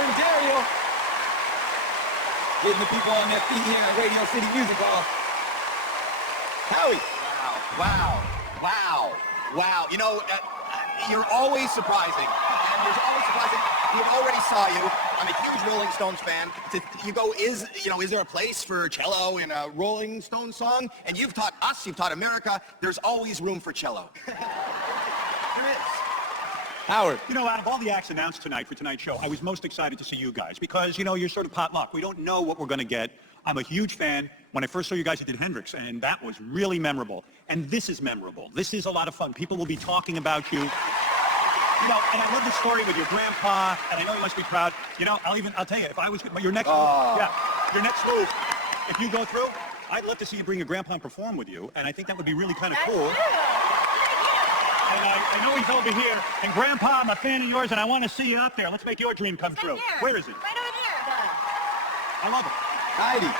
and Daryl. Getting the people on their feet here at Radio City Music Hall. Howie. Wow. You know, you're always surprising. And there's always surprising. We already saw you. I'm a huge Rolling Stones fan. You go, is there a place for cello in a Rolling Stones song? And you've taught us, you've taught America, there's always room for cello. There is. Howard. You know, out of all the acts announced tonight for tonight's show, I was most excited to see you guys because, you know, you're sort of potluck. We don't know what we're going to get. I'm a huge fan. When I first saw you guys, I did Hendrix, and that was really memorable. And this is memorable. This is a lot of fun. People will be talking about you. You know, and I love the story with your grandpa, and I know you must be proud. You know, I'll tell you, if I was, your next move, your next move, if you go through, I'd love to see you bring your grandpa and perform with you, and I think that would be really kind of cool. And I know he's over here, and Grandpa, I'm a fan of yours, and I want to see you up there. Let's make your dream come true. Where is he? Right over here. I love it. Heidi.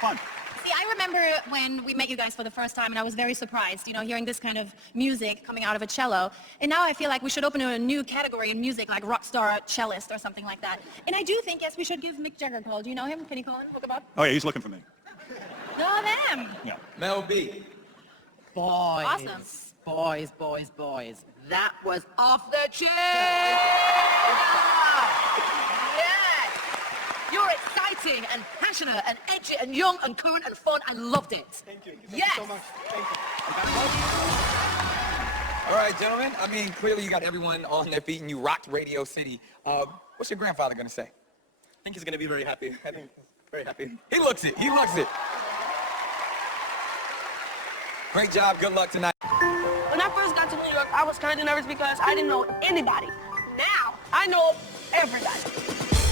Fun. See, I remember when we met you guys for the first time, and I was very surprised, you know, hearing this kind of music coming out of a cello. And now I feel like we should open a new category in music, like rock star cellist or something like that. And I do think, yes, we should give Mick Jagger a call. Do you know him? Can you call him? Look him up. Oh, yeah, he's looking for me. No, them. Yeah. Mel B. Boys. Awesome. Boys. That was off the chain! Yes! You're exciting and passionate and edgy and young and current and fun. I loved it. Thank you. Yes! Thank you so much. Thank you. All right, gentlemen. I mean, clearly you got everyone on their feet and you rocked Radio City. What's your grandfather going to say? I think he's going to be very happy. I think very happy. He looks it. Great job. Good luck tonight. When I first got to New York, I was kind of nervous because I didn't know anybody. Now, I know everybody.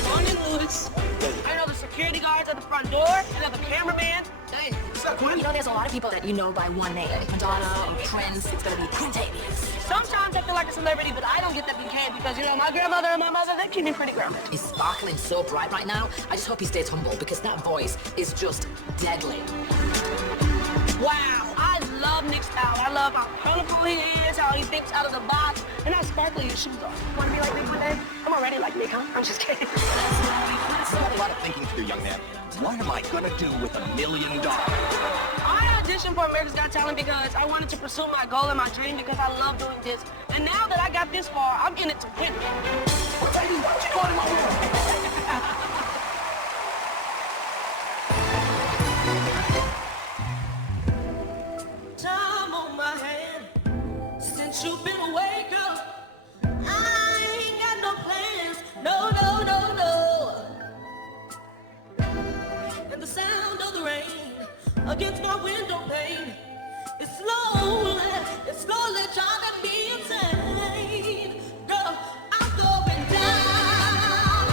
Long and Lewis. I know the security guards at the front door. I know the cameraman. Hey, What's up, Quinn? You know, there's a lot of people that you know by one name. Madonna or Prince. It's going to be Quintavious. Sometimes I feel like a celebrity, but I don't get that bouquet because, you know, my grandmother and my mother, they keep me pretty grounded. he's sparkling so bright right now. I just hope he stays humble because that voice is just deadly. Wow, I love Nick's style. I love how colorful he is, how he thinks out of the box, and how sparkly his shoes are. Want to be like Nick one day? I'm already like Nick, huh? I'm just kidding. That's a lot of thinking to do, young man. What am I going to do with $1 million? I auditioned for America's Got Talent because I wanted to pursue my goal and my dream because I love doing this. And now that I got this far, I'm in it to win. What's that? Why don't you go in my room? Time on my hand since you've been away, girl. I ain't got no plans. No. And the sound of the rain against my window pane is slowly driving me insane. Girl, I'm going down.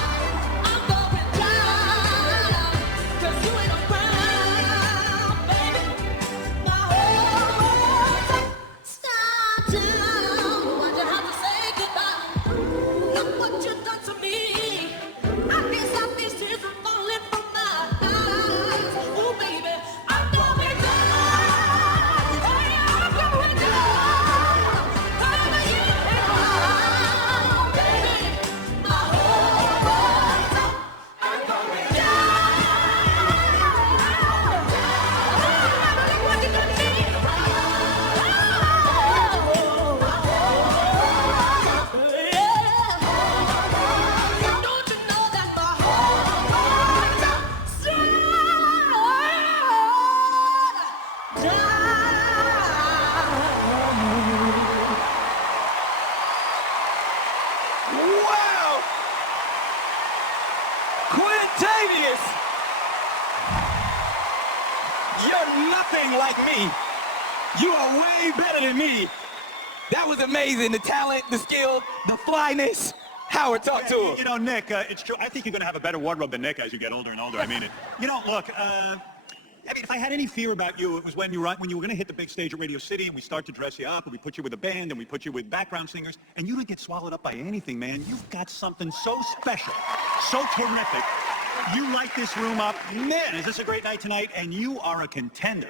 'Cause you ain't around, baby. My whole stop down. Why'd you have to say goodbye? Look what you done to me. I feel these tears are falling from my eyes. Oh, baby, I'm going down. Hey, I'm going down. Over you now, baby. My whole world, I'm going down. Look what you done to me. Don't you know that my heart Wow! Quintavious! You're nothing like me. You are way better than me. That was amazing. The talent, the skill, the flyness. Howard, talk to him. You know, Nick, it's true. I think you're going to have a better wardrobe than Nick as you get older and older. I mean it. You know, look, I mean, if I had any fear about you, it was when you were going to hit the big stage at Radio City and we start to dress you up and we put you with a band and we put you with background singers and you don't get swallowed up by anything, man. You've got something so special, so terrific. You light this room up. Man, is this a great night tonight? And you are a contender.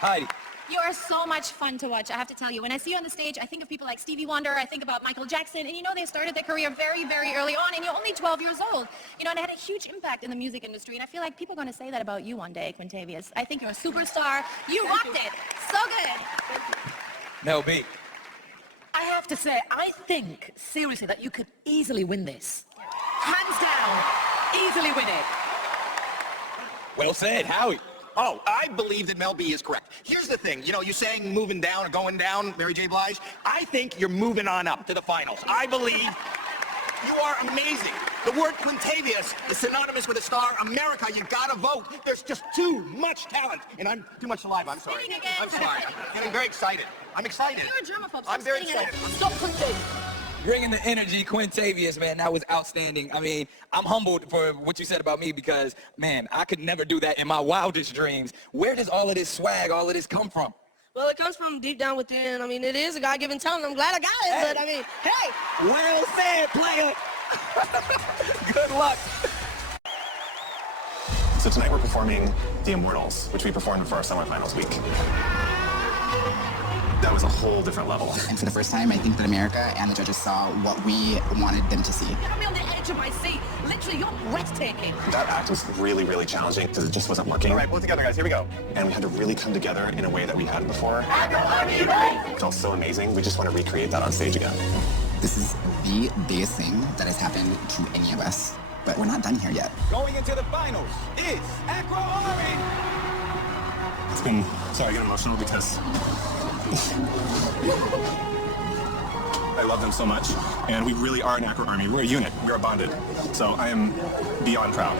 Heidi. You are so much fun to watch, I have to tell you. When I see you on the stage, I think of people like Stevie Wonder, I think about Michael Jackson, and you know they started their career very, very early on, and you're only 12 years old. You know, and it had a huge impact in the music industry, and I feel like people are going to say that about you one day, Quintavious. I think you're a superstar. You rocked it. So good. Mel B. I have to say, I think, seriously, that you could easily win this. Hands down, easily win it. Well said, Howie. Oh, I believe that Mel B is correct. Here's the thing, you know, you're saying moving down or going down, Mary J. Blige. I think you're moving on up to the finals. I believe you are amazing. The word Quintavious is synonymous with a star. America, you gotta vote. There's just too much talent. And I'm too much saliva, I'm sorry. Spitting again. I'm sorry. I'm getting very excited. I'm excited. You're a germaphobe. I'm very excited. Stop punching. Bringing the energy, Quintavious, man, that was outstanding. I mean, I'm humbled for what you said about me because, man, I could never do that in my wildest dreams. Where does all of this swag, all of this come from? Well, it comes from deep down within. I mean, it is a God-given talent. I'm glad I got it, but I mean, hey. Well said, player. Good luck. So tonight we're performing The Immortals, which we performed for our semifinals week. That was a whole different level. And for the first time, I think that America and the judges saw what we wanted them to see. You had me on the edge of my seat. Literally, you're breathtaking. That act was really, really challenging because it just wasn't working. All right, pull it together, guys. Here we go. And we had to really come together in a way that we hadn't before. It felt so amazing. We just want to recreate that on stage again. This is the biggest thing that has happened to any of us. But we're not done here yet. Going into the finals is Acro Army. It's been, sorry, I get emotional because I love them so much, and we really are an Acro Army. We're a unit. We are bonded. So I am beyond proud.